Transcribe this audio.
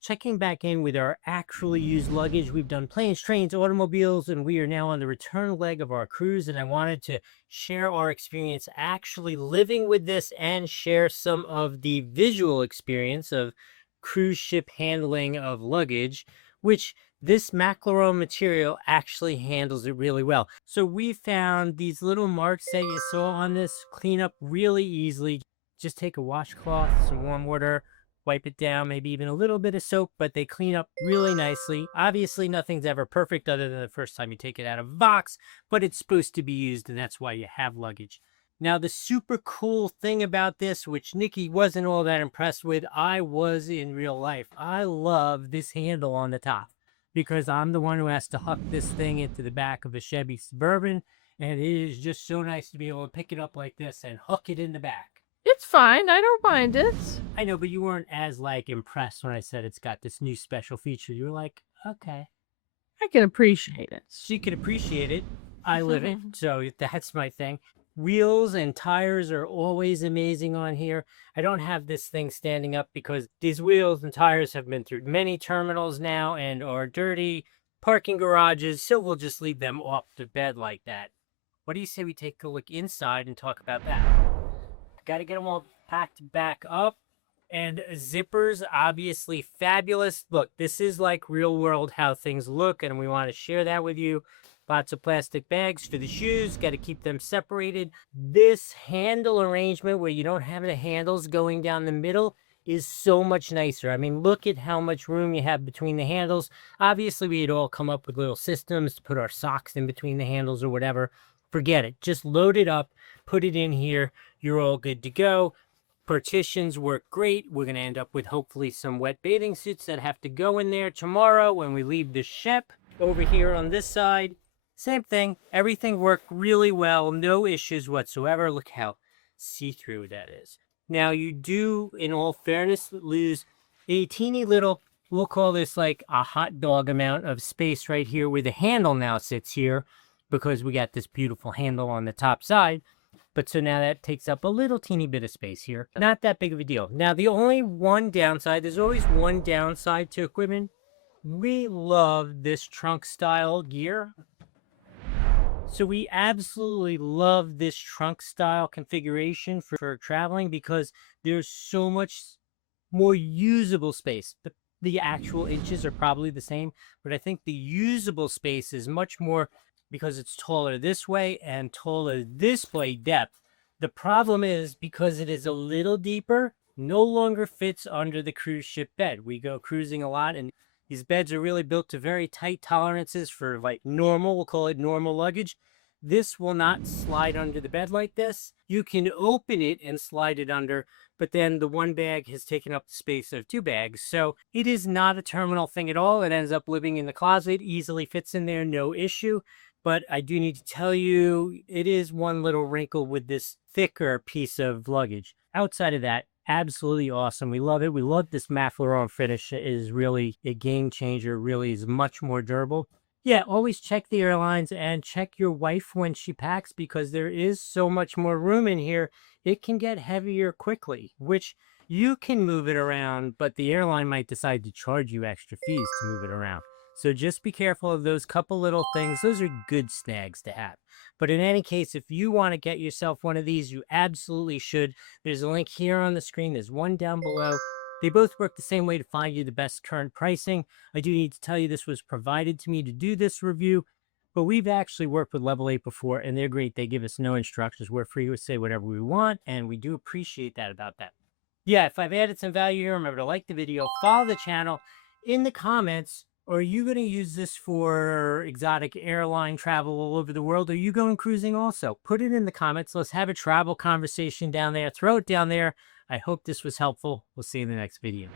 checking back in with our actually used luggage. We've done planes, trains, automobiles, and we are now on the return leg of our cruise. And I wanted to share our experience actually living with this and share some of the visual experience of cruise ship handling of luggage, which this Makrolon material actually handles it really well. So we found these little marks that you saw on this clean up really easily. Just take a washcloth, some warm water, wipe it down, maybe even a little bit of soap, but they clean up really nicely. Obviously, nothing's ever perfect other than the first time you take it out of a box, but it's supposed to be used, and that's why you have luggage. Now, the super cool thing about this, which NIKI wasn't all that impressed with, I was in real life. I love this handle on the top because I'm the one who has to huck this thing into the back of a Chevy Suburban, and it is just so nice to be able to pick it up like this and hook it in the back. It's fine. I don't mind it. I know, but you weren't as, like, impressed when I said it's got this new special feature. You were like, okay. I can appreciate it. She could appreciate it. I live it, so that's my thing. Wheels and tires are always amazing on here. I don't have this thing standing up because these wheels and tires have been through many terminals now and are dirty parking garages, so we'll just leave them off the bed like that. What do you say we take a look inside and talk about that? Got to get them all packed back up. And zippers, obviously fabulous. Look, this is like real world how things look, and we want to share that with you. Lots of plastic bags for the shoes. Got to keep them separated. This handle arrangement where you don't have the handles going down the middle is so much nicer. I mean, look at how much room you have between the handles. Obviously, we had all come up with little systems to put our socks in between the handles or whatever. Forget it. Just load it up, put it in here. You're all good to go. Partitions work great. We're going to end up with hopefully some wet bathing suits that have to go in there tomorrow when we leave the ship. Over here on this side, same thing. Everything worked really well. No issues whatsoever. Look how see-through that is. Now, you do, in all fairness, lose a teeny little, we'll call this like a hot dog amount of space right here where the handle now sits here because we got this beautiful handle on the top side. But so now that takes up a little teeny bit of space here. Not that big of a deal. Now, the only one downside, there's always one downside to equipment. We love this trunk style gear. So we absolutely love this trunk style configuration for traveling because there's so much more usable space. The actual inches are probably the same, but I think the usable space is much more because it's taller this way and taller this way depth. The problem is because it is a little deeper, no longer fits under the cruise ship bed. We go cruising a lot and these beds are really built to very tight tolerances for like normal, we'll call it normal luggage. This will not slide under the bed like this. You can open it and slide it under, but then the one bag has taken up the space of two bags. So it is not a terminal thing at all. It ends up living in the closet, easily fits in there, no issue. But I do need to tell you, it is one little wrinkle with this thicker piece of luggage. Outside of that, absolutely awesome. We love it. We love this Makrolon finish. It is really a game changer, really is much more durable. Yeah, always check the airlines and check your wife when she packs because there is so much more room in here. It can get heavier quickly, which you can move it around, but the airline might decide to charge you extra fees to move it around. So just be careful of those couple little things. Those are good snags to have. But in any case, if you want to get yourself one of these, you absolutely should. There's a link here on the screen. There's one down below. They both work the same way to find you the best current pricing. I do need to tell you this was provided to me to do this review, but we've actually worked with Level 8 before, and they're great. They give us no instructions. We're free to say whatever we want, and we do appreciate that about that. Yeah, if I've added some value here, remember to like the video, follow the channel. In the comments, are you going to use this for exotic airline travel all over the world? Are you going cruising also? Put it in the comments. Let's have a travel conversation down there. Throw it down there. I hope this was helpful. We'll see you in the next video.